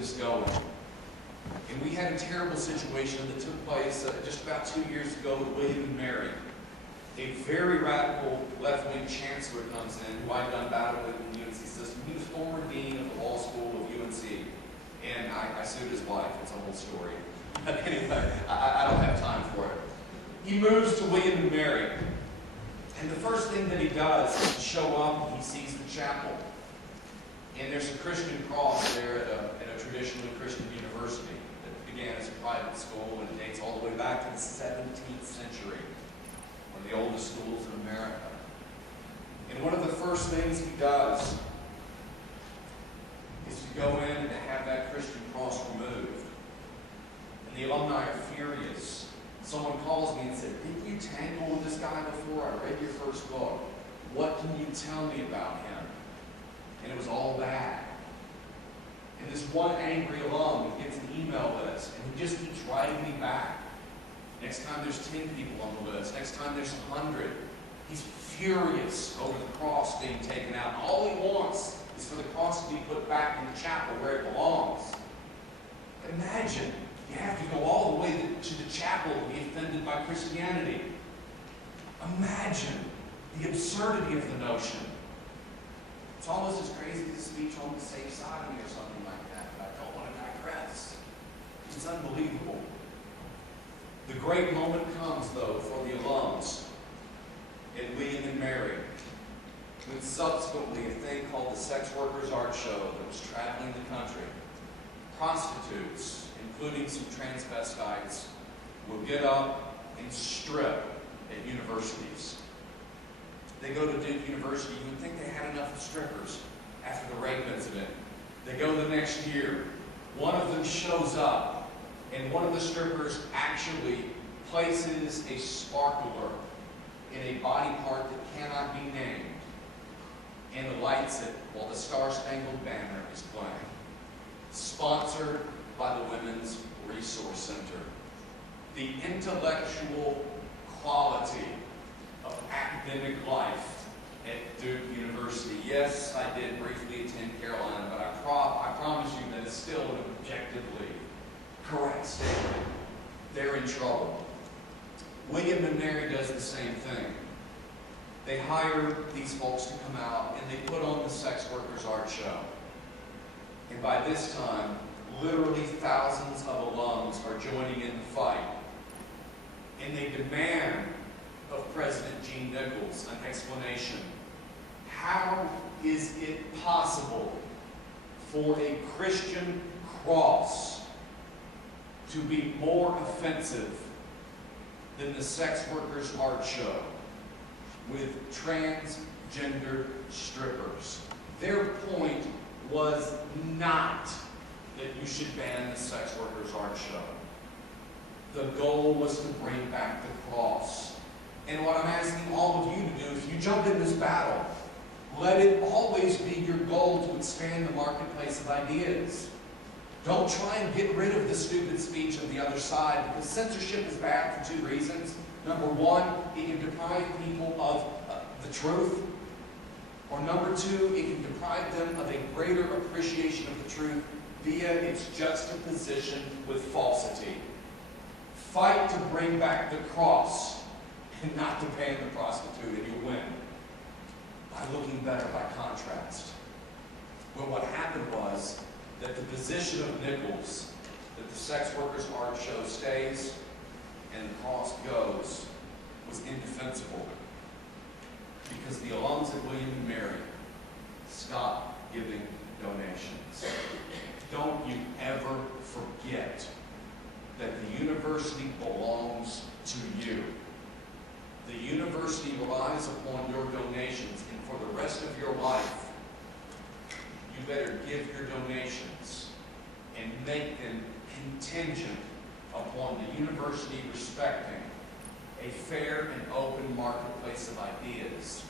business going. And we had a terrible situation that took place just about 2 years ago with William and Mary. A very radical left-wing chancellor comes in, who I've done battle with in the UNC system. He was former dean of the law school of UNC. And I sued his wife. It's a whole story. But anyway, I don't have time for it. He moves to William and Mary. And the first thing that he does is show up and he sees the chapel. And there's a Christian cross there at a traditionally Christian university that began as a private school and dates all the way back to the 17th century, one of the oldest schools in America. And one of the first things he does is to go in and to have that Christian cross removed. And the alumni are furious. Someone calls me and said, "Didn't you tangle with this guy before? I read your first book. What can you tell me about him?" And it was all bad. And this one angry alum gets an email list, and he just keeps writing me back. Next time there's 10 people on the list. Next time there's 100. He's furious over the cross being taken out. All he wants is for the cross to be put back in the chapel where it belongs. Imagine you have to go all the way to the chapel to be offended by Christianity. Imagine the absurdity of the notion. It's almost as crazy as a speech on the safe side of me or something like that, but I don't want to digress. It's unbelievable. The great moment comes, though, for the alums in William and Mary, when subsequently a thing called the Sex Workers Art Show that was traveling the country, prostitutes, including some transvestites, will get up and strip at universities. They go to Duke University. You would think they had enough of strippers after the rape incident. They go the next year. One of them shows up, and one of the strippers actually places a sparkler in a body part that cannot be named and lights it while the Star-Spangled Banner is playing. Sponsored by the Women's Resource Center. The intellectual quality of academic life at Duke University. Yes, I did briefly attend Carolina, but I promise you that it's still an objectively correct statement. They're in trouble. William and Mary does the same thing. They hire these folks to come out and they put on the Sex Workers Art Show. And by this time, literally thousands of alums are joining in the fight. And they demand of President Gene Nichols an explanation. How is it possible for a Christian cross to be more offensive than the Sex Workers Art Show with transgender strippers? Their point was not that you should ban the Sex Workers Art Show. The goal was to bring back the cross. And what I'm asking all of you to do, if you jump in this battle, let it always be your goal to expand the marketplace of ideas. Don't try and get rid of the stupid speech of the other side, because censorship is bad for two reasons. Number one, it can deprive people of the truth. Or number two, it can deprive them of a greater appreciation of the truth via its juxtaposition with falsity. Fight to bring back the cross and not to ban the prostitute, and you'll win by looking better by contrast. Well, what happened was that the position of Nichols, that the Sex Workers Art Show stays and the cross goes, was indefensible. Because the alums at William and Mary stopped giving donations. Don't you ever forget that the university belongs to you. The university relies upon your donations, and for the rest of your life, you better give your donations and make them contingent upon the university respecting a fair and open marketplace of ideas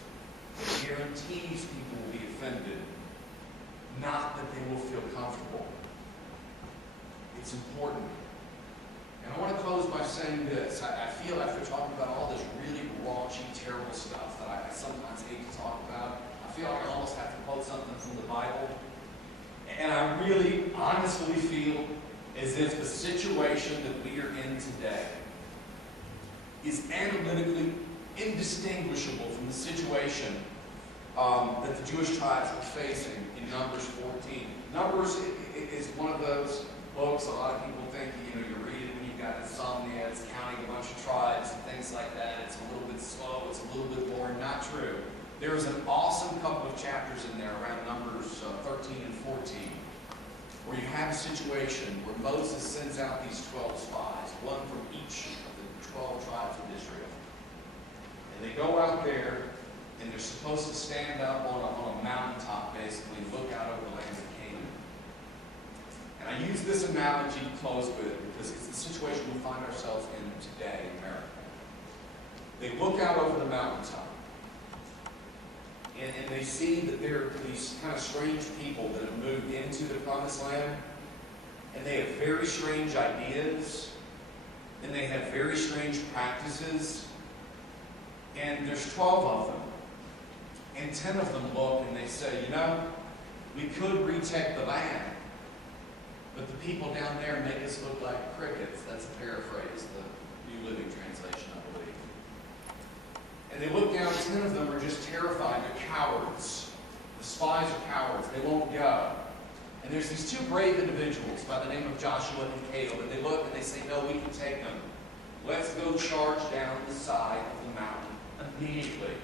that guarantees people will be offended, not that they will feel comfortable. It's important. And I want to close by saying this. I feel after talking about all this really raunchy, terrible stuff that I sometimes hate to talk about, I feel like I almost have to quote something from the Bible. And I really honestly feel as if the situation that we are in today is analytically indistinguishable from the situation that the Jewish tribes were facing in Numbers 14. Numbers is one of those books a lot of people think, you read it when you've got insomnia, it's counting a bunch of tribes and things like that. It's a little bit slow, it's a little bit boring. Not true. There is an awesome couple of chapters in there around Numbers 13 and 14 where you have a situation where Moses sends out these 12 spies, one from each of the 12 tribes of Israel. And they go out there and they're supposed to stand up on a mountaintop basically and look out over the land of Canaan. And I use this analogy to close with because it's the situation we find ourselves in today in America. They look out over the mountaintop and they see that there are these kind of strange people that have moved into the promised land, and they have very strange ideas, and they have very strange practices, and there's 12 of them, and 10 of them look and they say, we could retake the land, but the people down there make us look like crickets. That's a paraphrase, the New Living Translation, I believe. And they look down, 10 of them are just terrified. They're cowards. The spies are cowards. They won't go. And there's these two brave individuals by the name of Joshua and Caleb, and they look and they say, no, we can take them. Let's go charge down the side of the mountain immediately.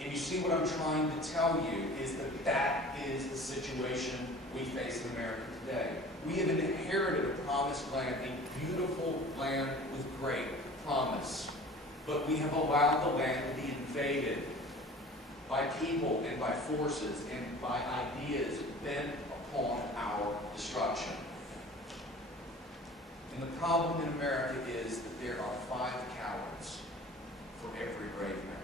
And you see what I'm trying to tell you is that is the situation we face in America today. We have inherited a promised land, a beautiful land with great promise. But we have allowed the land to be invaded by people and by forces and by ideas bent upon our destruction. And the problem in America is that there are 5 cowards for every brave man.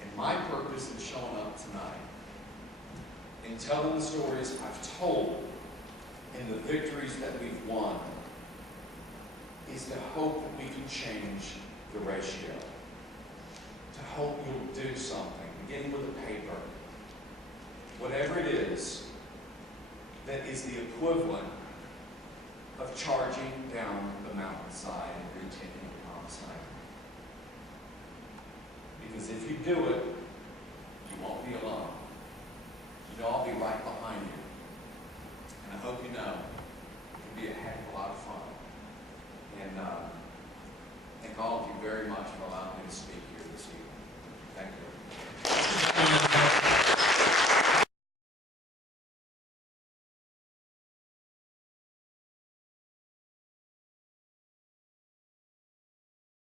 And my purpose in showing up tonight, in telling the stories I've told, and the victories that we've won, is to hope that we can change the ratio. To hope you'll do something, beginning with a paper. Whatever it is, that is the equivalent of charging down the mountainside and retaking the promised land. Because if you do it,